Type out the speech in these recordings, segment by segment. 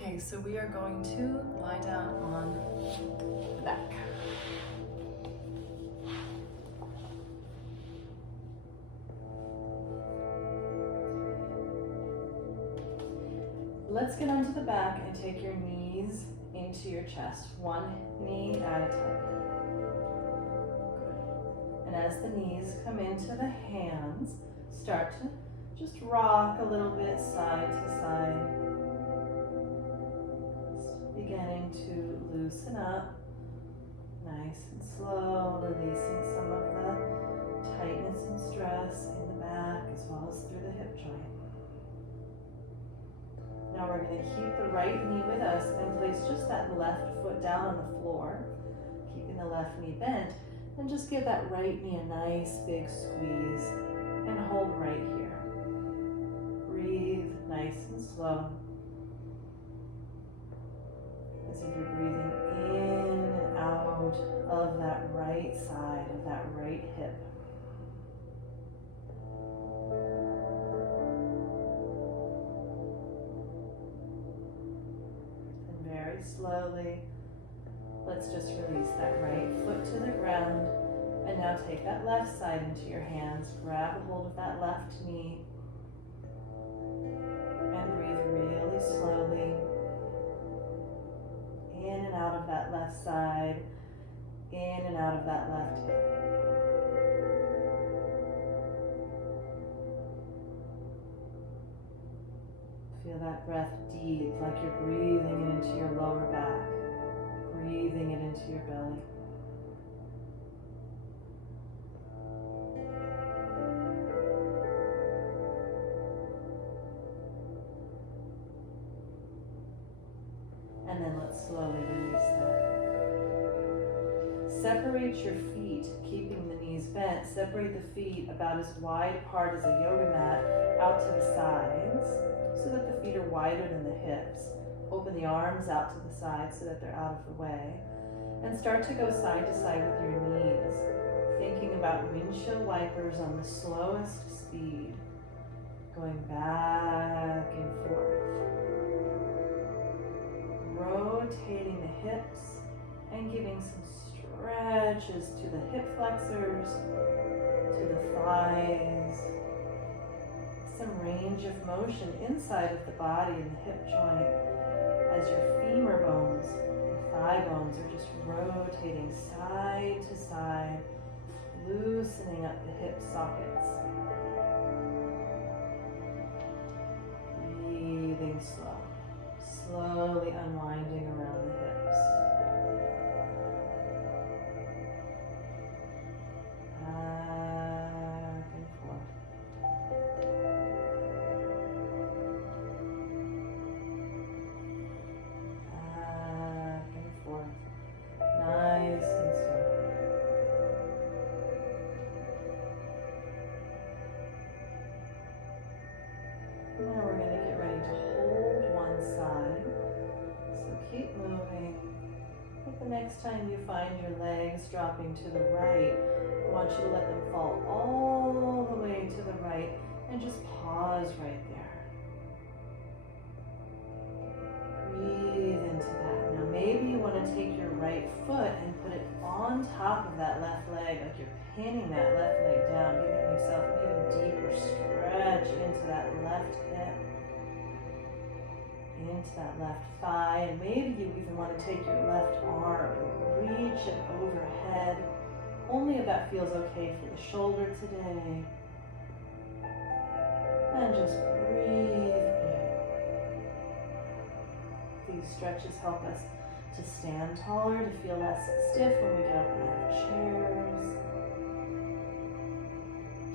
Okay, so we are going to lie down on the back. Let's get onto the back and take your knees into your chest, one knee at a time. Good. And as the knees come into the hands, start to just rock a little bit side to side. Beginning to loosen up, nice and slow, releasing some of the tightness and stress in the back as well as through the hip joint. Now we're going to keep the right knee with us and place just that left foot down on the floor, keeping the left knee bent, and just give that right knee a nice big squeeze and hold right here. Breathe nice and slow. As if you're breathing in and out of that right side of that right hip. And very slowly, let's just release that right foot to the ground. And now take that left side into your hands. Grab a hold of that left knee. And breathe really slowly. In and out of that left side, in and out of that left hip. Feel that breath deep, like you're breathing it into your lower back, breathing it into your belly. And then let's slowly release that. Separate your feet, keeping the knees bent. Separate the feet about as wide apart as a yoga mat out to the sides so that the feet are wider than the hips. Open the arms out to the sides so that they're out of the way. And start to go side to side with your knees, thinking about windshield wipers on the slowest speed, going back and forth. Rotating the hips and giving some stretches to the hip flexors, to the thighs, some range of motion inside of the body and the hip joint as your femur bones and thigh bones are just rotating side to side, loosening up the hip sockets. Breathing slow. Slowly unwinding around the hips. Back and forth. Back and forth. Nice and slow. Now we're going to get ready to hold one side. So keep moving. But the next time you find your legs dropping to the right, I want you to let them fall all the way to the right and just pause right there. Breathe into that. Now maybe you want to take your right foot and put it on top of that left leg, like you're pinning that left leg down, giving yourself an even deeper stretch into that left hip, into that left thigh, and maybe you even want to take your left arm and reach it overhead, only if that feels okay for the shoulder today. And just breathe in. These stretches help us to stand taller, to feel less stiff when we get up in our chairs,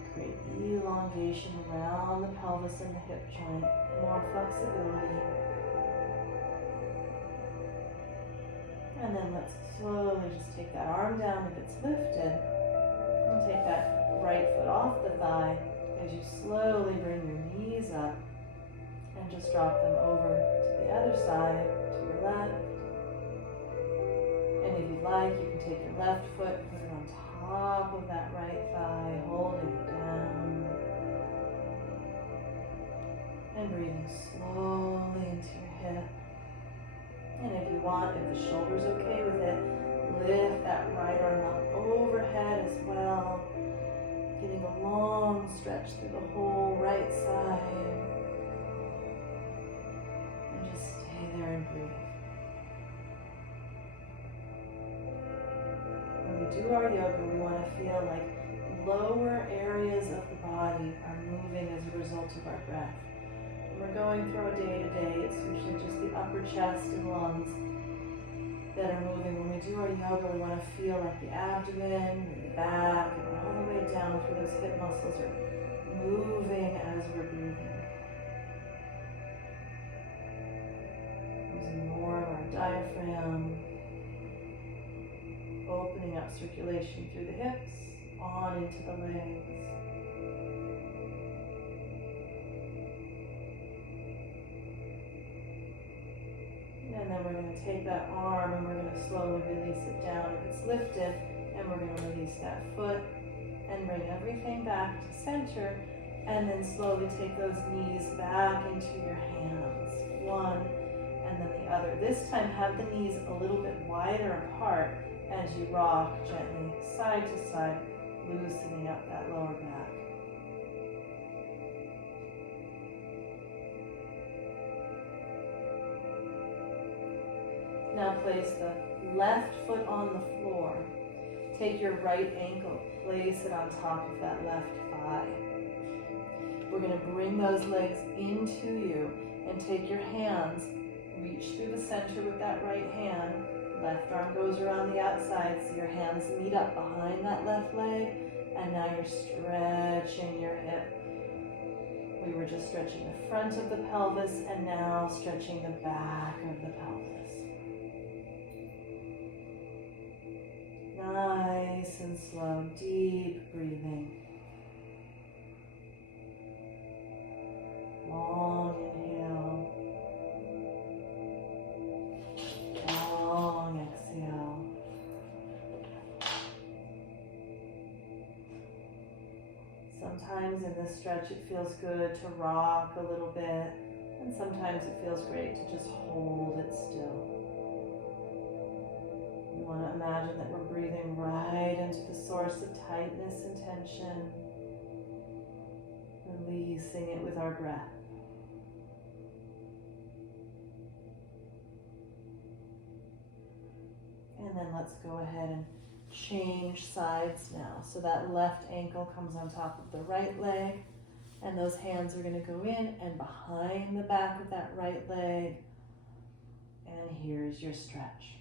to create elongation around the pelvis and the hip joint, more flexibility. And then let's slowly just take that arm down if it's lifted, and take that right foot off the thigh as you slowly bring your knees up and just drop them over to the other side, to your left. And if you'd like, you can take your left foot, put it on top of that right thigh, holding it down. And breathing slowly into your hip. And if you want, if the shoulder's okay with it, lift that right arm up overhead as well. Getting a long stretch through the whole right side. And just stay there and breathe. When we do our yoga, we want to feel like lower areas of the body are moving as a result of our breath. When we're going through a day-to-day, it's usually just the upper chest and lungs that are moving. When we do our yoga, we want to feel like the abdomen and the back and all the way down through those hip muscles are moving as we're breathing. Using more of our diaphragm, opening up circulation through the hips, on into the legs. And then we're going to take that arm and we're going to slowly release it down if it's lifted, and we're going to release that foot and bring everything back to center, and then slowly take those knees back into your hands. One and then the other. This time have the knees a little bit wider apart as you rock gently side to side, loosening up that lower back. Now place the left foot on the floor. Take your right ankle, place it on top of that left thigh. We're going to bring those legs into you and take your hands, reach through the center with that right hand. Left arm goes around the outside, so your hands meet up behind that left leg, and now you're stretching your hip. We were just stretching the front of the pelvis, and now stretching the back of the pelvis. Nice and slow, deep breathing. Long inhale. Long exhale. Sometimes in this stretch it feels good to rock a little bit, and sometimes it feels great to just hold it still. We want to imagine that we're breathing right into the source of tightness and tension, releasing it with our breath. And then let's go ahead and change sides now. So that left ankle comes on top of the right leg, and those hands are going to go in and behind the back of that right leg. And here's your stretch.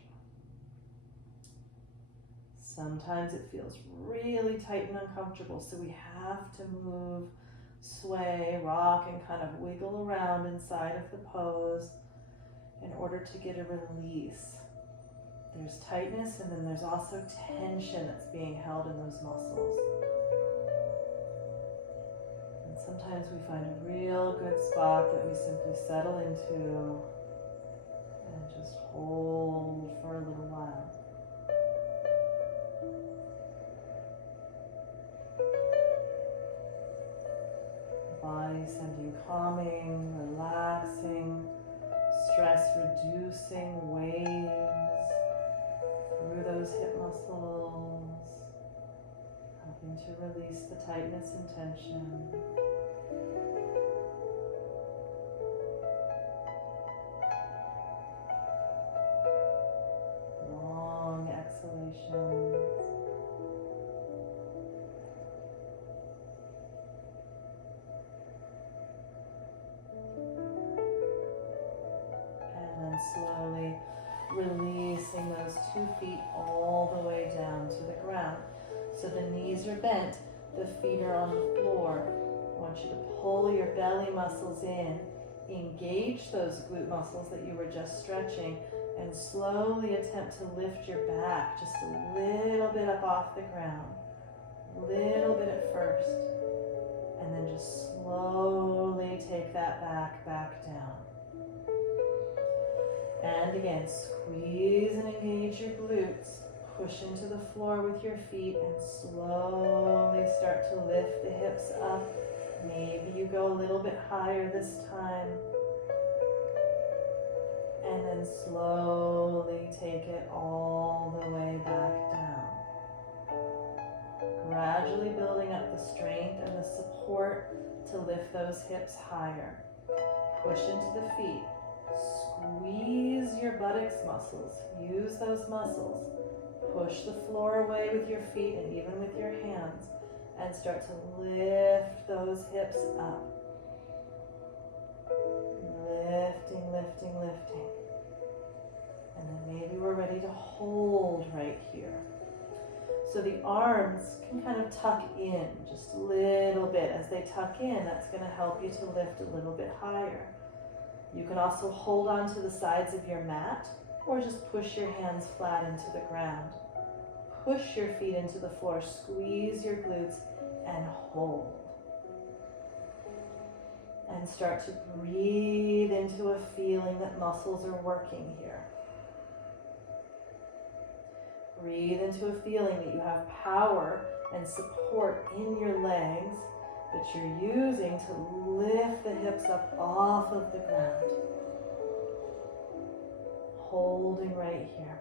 Sometimes it feels really tight and uncomfortable, so we have to move, sway, rock, and kind of wiggle around inside of the pose in order to get a release. There's tightness, and then there's also tension that's being held in those muscles. And sometimes we find a real good spot that we simply settle into and just hold for a little while. Body sending calming, relaxing, stress-reducing waves through those hip muscles, helping to release the tightness and tension. Long exhalations. Slowly releasing those 2 feet all the way down to the ground. So the knees are bent, the feet are on the floor. I want you to pull your belly muscles in, engage those glute muscles that you were just stretching, and slowly attempt to lift your back just a little bit up off the ground. A little bit at first, and then just slowly take that back down. And again, squeeze and engage your glutes. Push into the floor with your feet and slowly start to lift the hips up. Maybe you go a little bit higher this time. And then slowly take it all the way back down. Gradually building up the strength and the support to lift those hips higher. Push into the feet. Squeeze your buttocks muscles. Use those muscles. Push the floor away with your feet and even with your hands. And start to lift those hips up. Lifting, lifting, lifting. And then maybe we're ready to hold right here. So the arms can kind of tuck in just a little bit. As they tuck in, that's going to help you to lift a little bit higher. You can also hold on to the sides of your mat or just push your hands flat into the ground. Push your feet into the floor, squeeze your glutes, and hold. And start to breathe into a feeling that muscles are working here. Breathe into a feeling that you have power and support in your legs that you're using to lift the hips up off of the ground. Holding right here.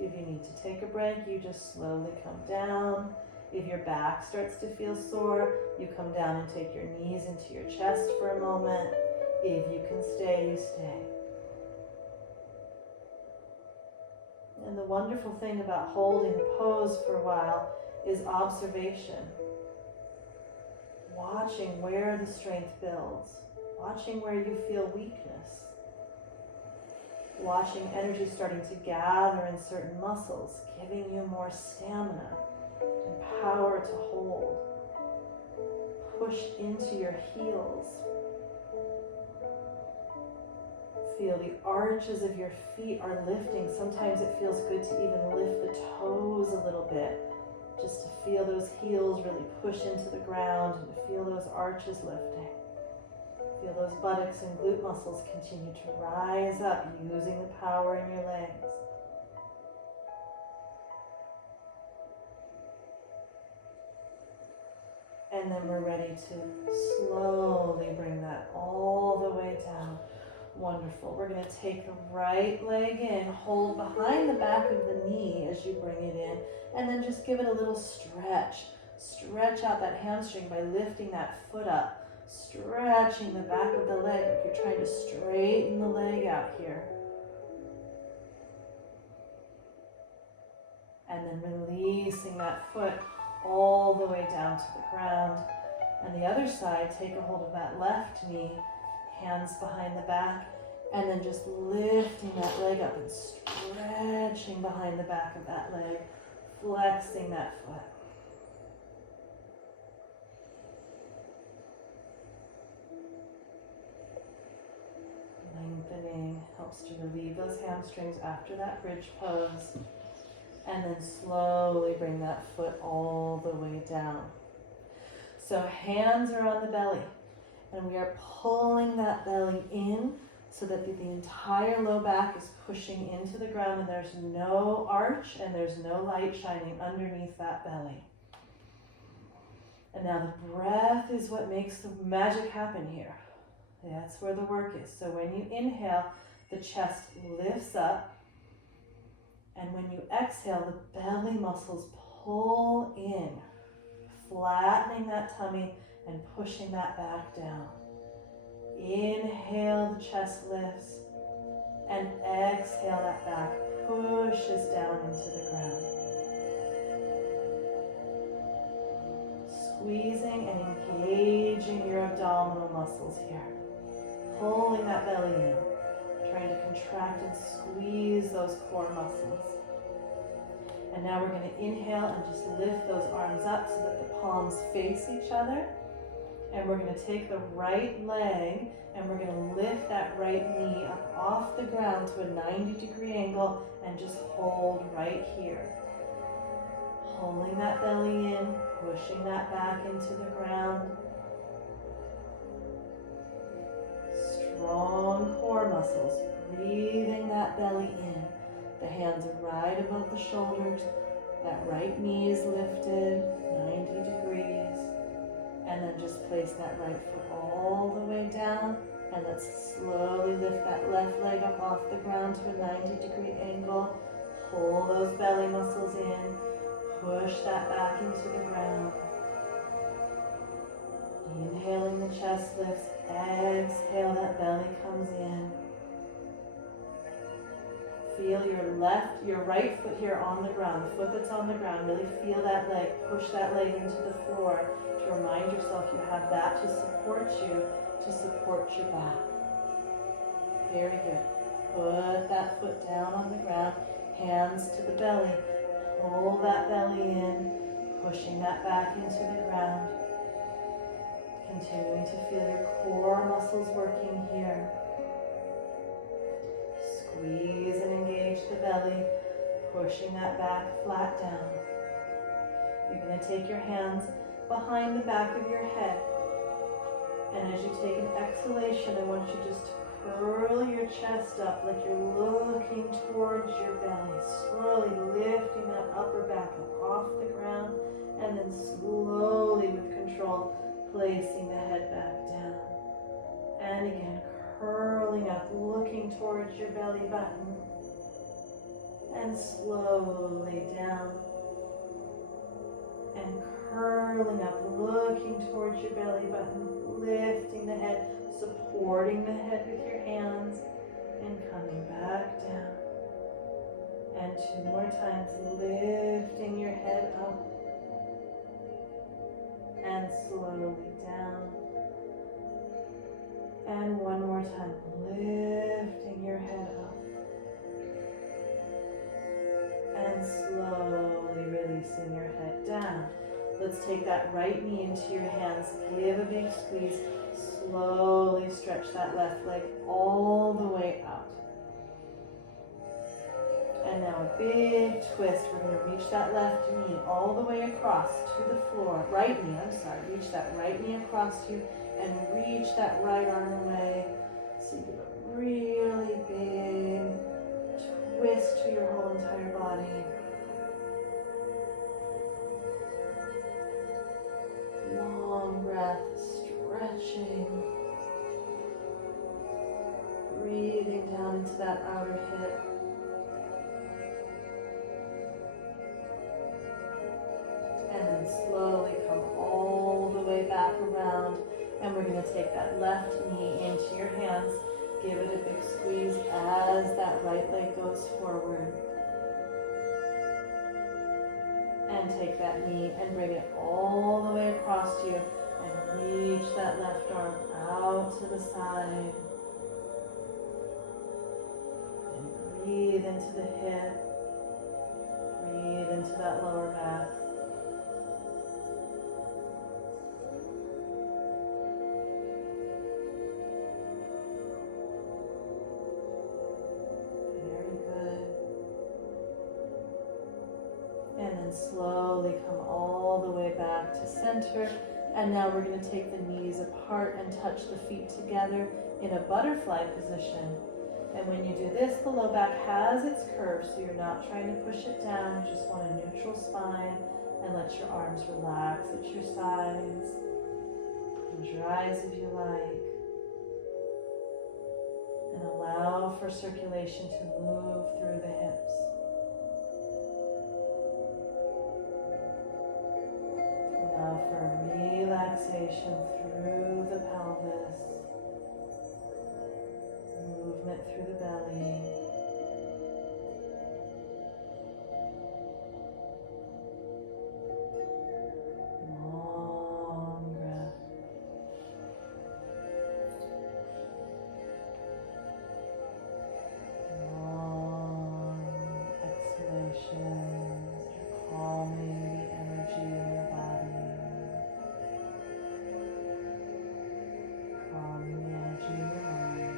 If you need to take a break, you just slowly come down. If your back starts to feel sore, you come down and take your knees into your chest for a moment. If you can stay, you stay. And the wonderful thing about holding the pose for a while is observation. Watching where the strength builds. Watching where you feel weakness. Watching energy starting to gather in certain muscles, giving you more stamina and power to hold. Push into your heels. Feel the arches of your feet are lifting. Sometimes it feels good to even lift the toes a little bit, just to feel those heels really push into the ground and to feel those arches lifting. Feel those buttocks and glute muscles continue to rise up using the power in your legs. And then we're ready to slowly bring that all the way down. Wonderful. We're going to take the right leg in, hold behind the back of the knee as you bring it in, and then just give it a little stretch. Stretch out that hamstring by lifting that foot up, stretching the back of the leg like you're trying to straighten the leg out here. And then releasing that foot all the way down to the ground. And the other side, take a hold of that left knee, hands behind the back, and then just lifting that leg up and stretching behind the back of that leg, flexing that foot. Lengthening helps to relieve those hamstrings after that bridge pose, and then slowly bring that foot all the way down. So hands are on the belly. And we are pulling that belly in so that the entire low back is pushing into the ground and there's no arch and there's no light shining underneath that belly. And now the breath is what makes the magic happen here. That's where the work is. So when you inhale, the chest lifts up. And when you exhale, the belly muscles pull in, flattening that tummy and pushing that back down. Inhale, the chest lifts, and exhale, that back pushes down into the ground. Squeezing and engaging your abdominal muscles here. Pulling that belly in, trying to contract and squeeze those core muscles. And now we're going to inhale and just lift those arms up so that the palms face each other. And we're going to take the right leg and we're going to lift that right knee up off the ground to a 90-degree angle and just hold right here. Pulling that belly in, pushing that back into the ground. Strong core muscles, breathing that belly in. The hands are right above the shoulders. That right knee is lifted 90 degrees. And then just place that right foot all the way down And let's slowly lift that left leg up off the ground to a 90-degree angle. Pull those belly muscles in. Push that back into the ground. Inhaling, the chest lifts. Exhale, that belly comes in. Feel your right foot here on the ground, the foot that's on the ground. Really feel that leg. Push that leg into the floor to remind yourself you have that to support you, to support your back. Very good. Put that foot down on the ground, hands to the belly. Pull that belly in, pushing that back into the ground. Continuing to feel your core muscles working here. Squeeze and engage the belly, pushing that back flat down. You're going to take your hands behind the back of your head. And as you take an exhalation, I want you just to curl your chest up like you're looking towards your belly. Slowly lifting that upper back up off the ground, and then slowly with control placing the head back down. And again, curling up, looking towards your belly button, and slowly down. And curling up, looking towards your belly button, lifting the head, supporting the head with your hands, and coming back down. And 2 more times, lifting your head up, and slowly down. And 1 more time, lifting your head up, and slowly releasing your head down. Let's take that right knee into your hands. Give a big squeeze. Slowly stretch that left leg all the way out. And now a big twist. We're going to reach that left knee all the way across to the floor. Right knee, reach that right knee across to you and reach that right arm away. So you give a really big twist to your whole entire body. Long breath, stretching. Breathing down into that outer hip. And then slowly come all the way back around. And we're going to take that left knee into your hands. Give it a big squeeze as that right leg goes forward. And take that knee and bring it all the way across to you. And reach that left arm out to the side. And breathe into the hip. Breathe into that lower back. Slowly come all the way back to center. And now we're going to take the knees apart and touch the feet together in a butterfly position. And when you do this, the low back has its curve, so you're not trying to push it down. You just want a neutral spine, and let your arms relax at your sides. Close your eyes if you like. And allow for circulation to move through the hips. Allow for relaxation through the pelvis, movement through the belly. Long breath. Long exhalations. You're calming the energy in your body. Calming the energy in your mind.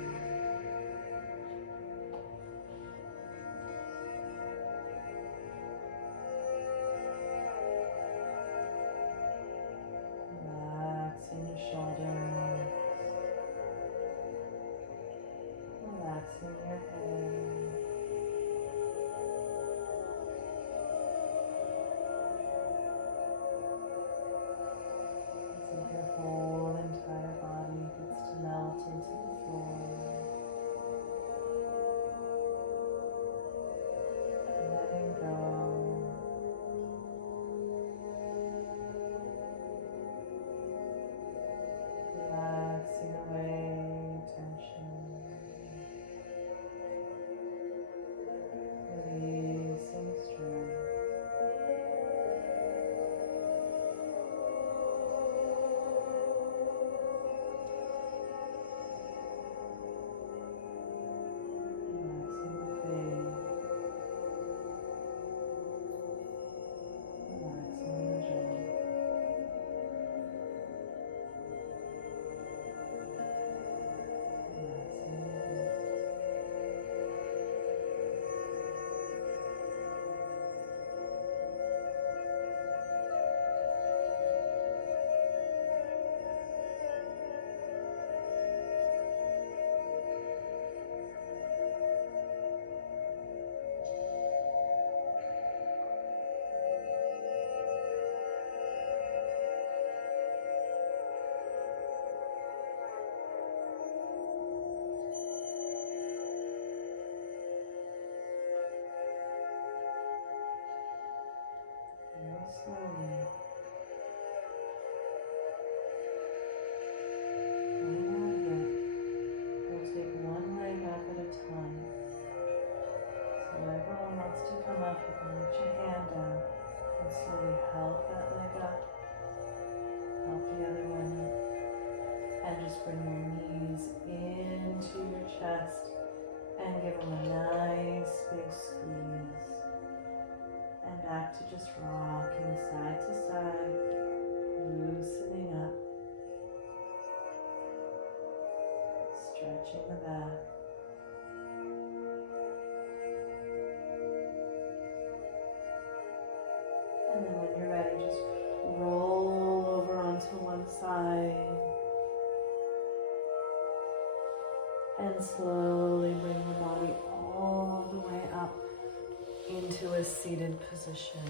slowly. Coming out of it. We'll take one leg up at a time. So everyone wants to come up, you can reach your hand down and slowly help that leg up. Help the other one up. And just bring your knees into your chest and give them a nice big squeeze. And back to just rocking side to side, loosening up, stretching the back. And then when you're ready, just roll over onto one side. And slowly bring the body all the way up into a seated position.